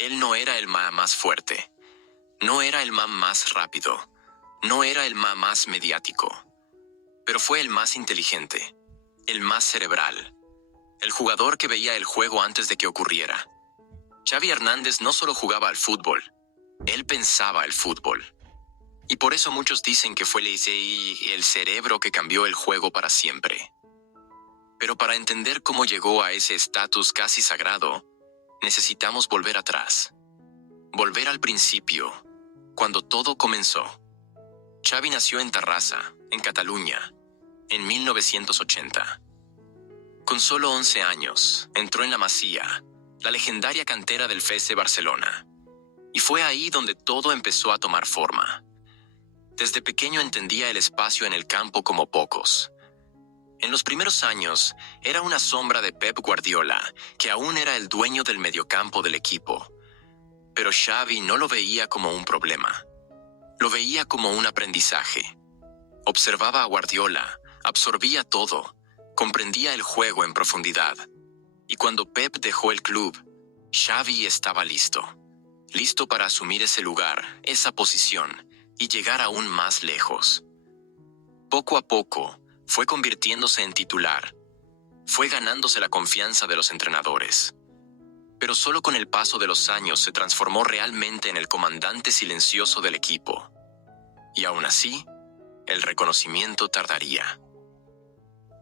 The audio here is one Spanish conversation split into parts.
Él no era el más fuerte, no era el más rápido, no era el más mediático, pero fue el más inteligente, el más cerebral, el jugador que veía el juego antes de que ocurriera. Xavi Hernández no solo jugaba al fútbol, él pensaba el fútbol. Y por eso muchos dicen que fue el cerebro que cambió el juego para siempre. Pero para entender cómo llegó a ese estatus casi sagrado, necesitamos volver atrás. Volver al principio, cuando todo comenzó. Xavi nació en Terrassa, en Cataluña, en 1980. Con solo 11 años, entró en la Masía, la legendaria cantera del FC Barcelona. Y fue ahí donde todo empezó a tomar forma. Desde pequeño entendía el espacio en el campo como pocos. En los primeros años, era una sombra de Pep Guardiola, que aún era el dueño del mediocampo del equipo. Pero Xavi no lo veía como un problema. Lo veía como un aprendizaje. Observaba a Guardiola, absorbía todo, comprendía el juego en profundidad. Y cuando Pep dejó el club, Xavi estaba listo. Listo para asumir ese lugar, esa posición, y llegar aún más lejos. Poco a poco, fue convirtiéndose en titular. Fue ganándose la confianza de los entrenadores. Pero solo con el paso de los años se transformó realmente en el comandante silencioso del equipo. Y aún así, el reconocimiento tardaría.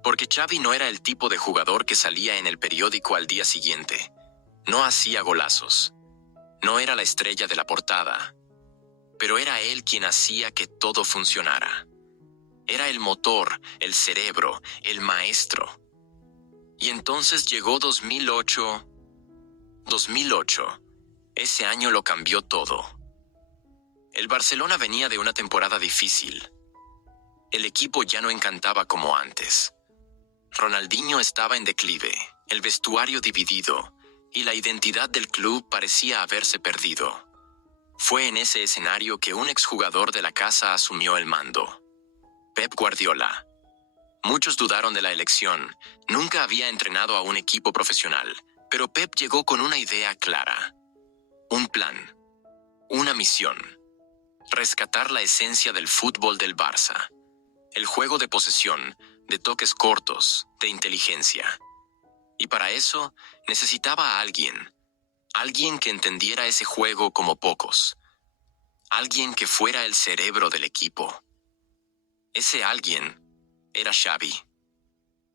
Porque Xavi no era el tipo de jugador que salía en el periódico al día siguiente. No hacía golazos. No era la estrella de la portada. Pero era él quien hacía que todo funcionara. Era el motor, el cerebro, el maestro. Y entonces llegó 2008. 2008. Ese año lo cambió todo. El Barcelona venía de una temporada difícil. El equipo ya no encantaba como antes. Ronaldinho estaba en declive, el vestuario dividido, y la identidad del club parecía haberse perdido. Fue en ese escenario que un exjugador de la casa asumió el mando. Pep Guardiola. Muchos dudaron de la elección. Nunca había entrenado a un equipo profesional, pero Pep llegó con una idea clara. Un plan. Una misión. Rescatar la esencia del fútbol del Barça. El juego de posesión, de toques cortos, de inteligencia. Y para eso, necesitaba a alguien. Alguien que entendiera ese juego como pocos. Alguien que fuera el cerebro del equipo. Ese alguien era Xavi.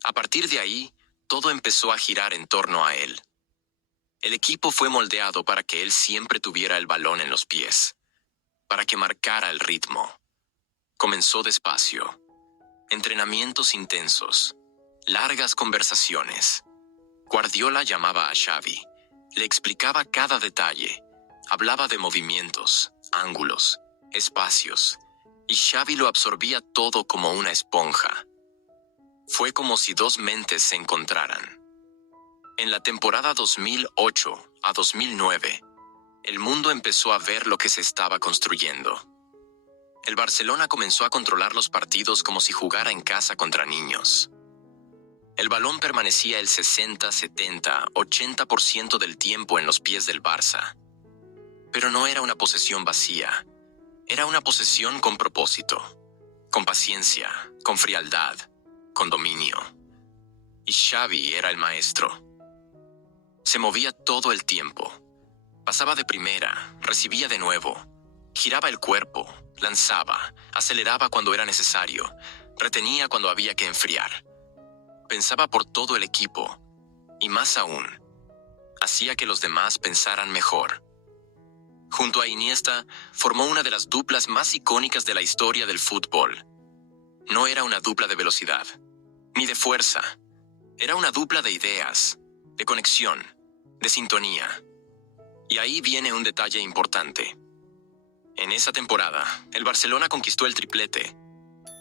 A partir de ahí, todo empezó a girar en torno a él. El equipo fue moldeado para que él siempre tuviera el balón en los pies, para que marcara el ritmo. Comenzó despacio. Entrenamientos intensos, largas conversaciones. Guardiola llamaba a Xavi, le explicaba cada detalle, hablaba de movimientos, ángulos, espacios, y Xavi lo absorbía todo como una esponja. Fue como si dos mentes se encontraran. En la temporada 2008 a 2009, el mundo empezó a ver lo que se estaba construyendo. El Barcelona comenzó a controlar los partidos como si jugara en casa contra niños. El balón permanecía el 60, 70, 80% del tiempo en los pies del Barça. Pero no era una posesión vacía. Era una posesión con propósito, con paciencia, con frialdad, con dominio. Y Xavi era el maestro. Se movía todo el tiempo. Pasaba de primera, recibía de nuevo. Giraba el cuerpo, lanzaba, aceleraba cuando era necesario, retenía cuando había que enfriar. Pensaba por todo el equipo, y más aún, hacía que los demás pensaran mejor. Junto a Iniesta, formó una de las duplas más icónicas de la historia del fútbol. No era una dupla de velocidad, ni de fuerza. Era una dupla de ideas, de conexión, de sintonía. Y ahí viene un detalle importante. En esa temporada, el Barcelona conquistó el triplete.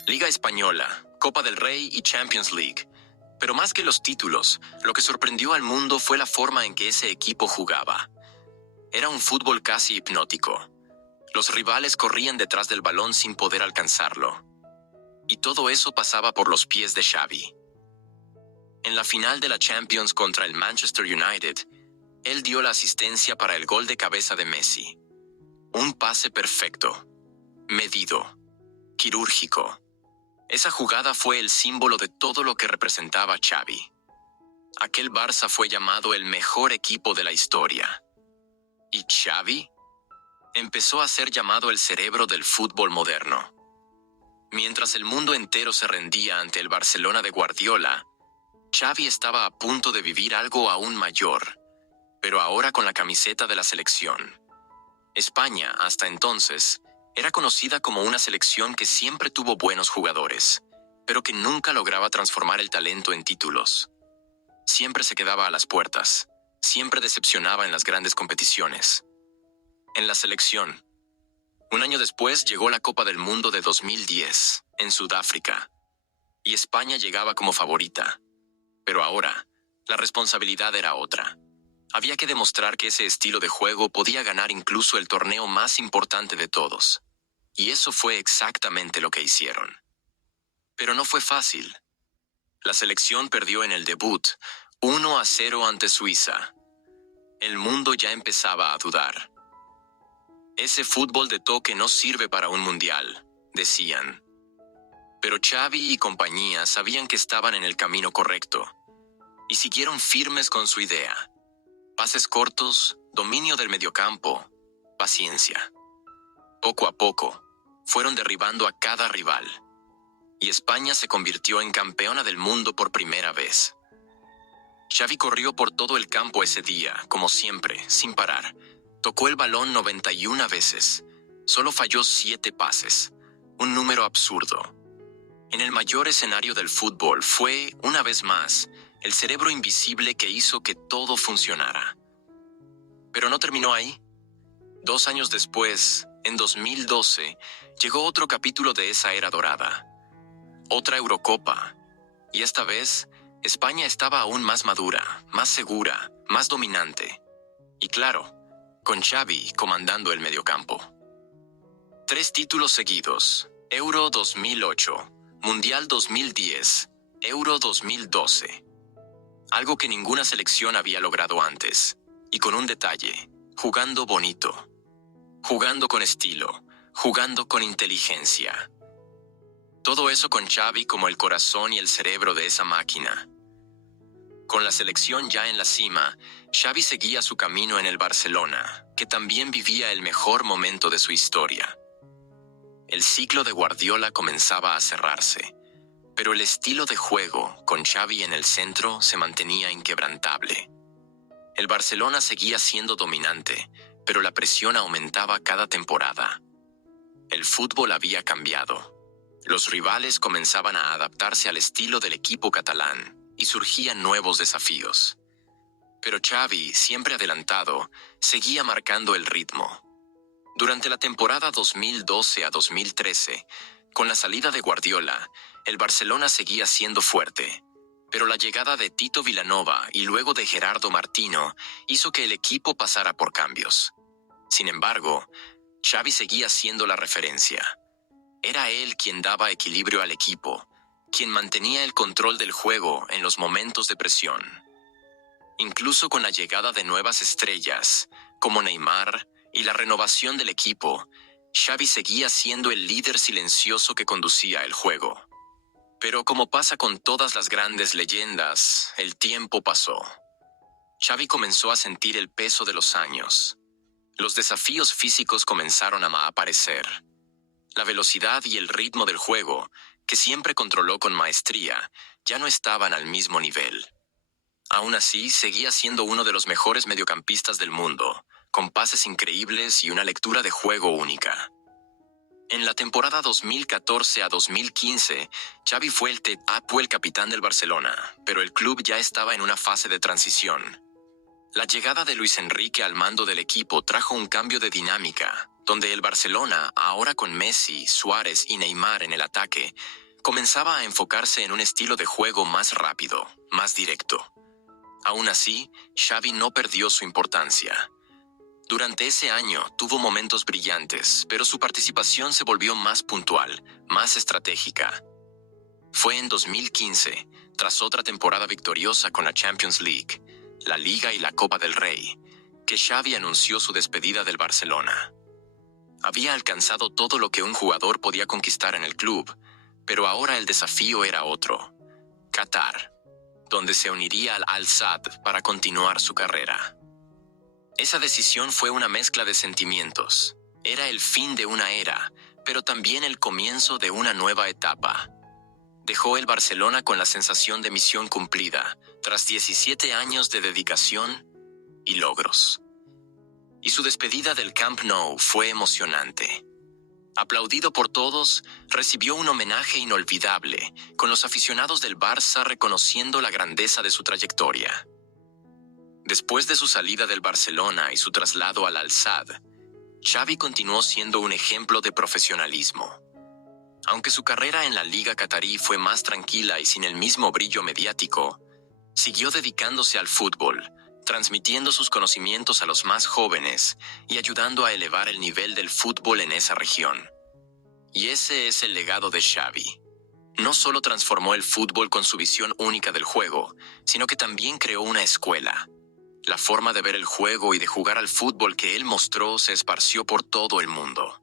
Liga Española, Copa del Rey y Champions League. Pero más que los títulos, lo que sorprendió al mundo fue la forma en que ese equipo jugaba. Era un fútbol casi hipnótico. Los rivales corrían detrás del balón sin poder alcanzarlo. Y todo eso pasaba por los pies de Xavi. En la final de la Champions contra el Manchester United, Él dio la asistencia para el gol de cabeza de Messi. Un pase perfecto, medido, quirúrgico. Esa jugada fue el símbolo de todo lo que representaba Xavi. Aquel Barça fue llamado el mejor equipo de la historia. ¿Y Xavi? Empezó a ser llamado el cerebro del fútbol moderno. Mientras el mundo entero se rendía ante el Barcelona de Guardiola, Xavi estaba a punto de vivir algo aún mayor, pero ahora con la camiseta de la selección. España, hasta entonces, era conocida como una selección que siempre tuvo buenos jugadores, pero que nunca lograba transformar el talento en títulos. Siempre se quedaba a las puertas, siempre decepcionaba en las grandes competiciones. En la selección. Un año después llegó la Copa del Mundo de 2010, en Sudáfrica, y España llegaba como favorita. Pero ahora, la responsabilidad era otra. Había que demostrar que ese estilo de juego podía ganar incluso el torneo más importante de todos. Y eso fue exactamente lo que hicieron. Pero no fue fácil. La selección perdió en el debut, 1-0 ante Suiza. El mundo ya empezaba a dudar. Ese fútbol de toque no sirve para un mundial, decían. Pero Xavi y compañía sabían que estaban en el camino correcto, y siguieron firmes con su idea. Pases cortos, dominio del mediocampo, paciencia. Poco a poco, fueron derribando a cada rival, y España se convirtió en campeona del mundo por primera vez. Xavi corrió por todo el campo ese día, como siempre, sin parar. Tocó el balón 91 veces. Solo falló 7 pases, un número absurdo. En el mayor escenario del fútbol fue, una vez más, el cerebro invisible que hizo que todo funcionara. Pero no terminó ahí. 2 años después, en 2012, llegó otro capítulo de esa era dorada. Otra Eurocopa. Y esta vez, España estaba aún más madura, más segura, más dominante. Y claro, con Xavi comandando el mediocampo. 3 títulos seguidos: Euro 2008, Mundial 2010, Euro 2012. Algo que ninguna selección había logrado antes. Y con un detalle: jugando bonito. Jugando con estilo, jugando con inteligencia. Todo eso con Xavi como el corazón y el cerebro de esa máquina. Con la selección ya en la cima, Xavi seguía su camino en el Barcelona, que también vivía el mejor momento de su historia. El ciclo de Guardiola comenzaba a cerrarse, pero el estilo de juego, con Xavi en el centro, se mantenía inquebrantable. El Barcelona seguía siendo dominante, pero la presión aumentaba cada temporada. El fútbol había cambiado. Los rivales comenzaban a adaptarse al estilo del equipo catalán y surgían nuevos desafíos. Pero Xavi, siempre adelantado, seguía marcando el ritmo. Durante la temporada 2012 a 2013, con la salida de Guardiola, el Barcelona seguía siendo fuerte. Pero la llegada de Tito Vilanova y luego de Gerardo Martino hizo que el equipo pasara por cambios. Sin embargo, Xavi seguía siendo la referencia. Era él quien daba equilibrio al equipo, quien mantenía el control del juego en los momentos de presión. Incluso con la llegada de nuevas estrellas, como Neymar, y la renovación del equipo, Xavi seguía siendo el líder silencioso que conducía el juego. Pero como pasa con todas las grandes leyendas, el tiempo pasó. Xavi comenzó a sentir el peso de los años. Los desafíos físicos comenzaron a aparecer. La velocidad y el ritmo del juego, que siempre controló con maestría, ya no estaban al mismo nivel. Aún así, seguía siendo uno de los mejores mediocampistas del mundo, con pases increíbles y una lectura de juego única. En la temporada 2014 a 2015, Xavi fue el capitán del Barcelona, pero el club ya estaba en una fase de transición. La llegada de Luis Enrique al mando del equipo trajo un cambio de dinámica, donde el Barcelona, ahora con Messi, Suárez y Neymar en el ataque, comenzaba a enfocarse en un estilo de juego más rápido, más directo. Aún así, Xavi no perdió su importancia. Durante ese año tuvo momentos brillantes, pero su participación se volvió más puntual, más estratégica. Fue en 2015, tras otra temporada victoriosa con la Champions League, la Liga y la Copa del Rey, que Xavi anunció su despedida del Barcelona. Había alcanzado todo lo que un jugador podía conquistar en el club, pero ahora el desafío era otro: Qatar, donde se uniría al Al-Sadd para continuar su carrera. Esa decisión fue una mezcla de sentimientos. Era el fin de una era, pero también el comienzo de una nueva etapa. Dejó el Barcelona con la sensación de misión cumplida, tras 17 años de dedicación y logros. Y su despedida del Camp Nou fue emocionante. Aplaudido por todos, recibió un homenaje inolvidable, con los aficionados del Barça reconociendo la grandeza de su trayectoria. Después de su salida del Barcelona y su traslado al Al-Sadd, Xavi continuó siendo un ejemplo de profesionalismo. Aunque su carrera en la Liga Qatarí fue más tranquila y sin el mismo brillo mediático, siguió dedicándose al fútbol, transmitiendo sus conocimientos a los más jóvenes y ayudando a elevar el nivel del fútbol en esa región. Y ese es el legado de Xavi. No solo transformó el fútbol con su visión única del juego, sino que también creó una escuela. La forma de ver el juego y de jugar al fútbol que él mostró se esparció por todo el mundo.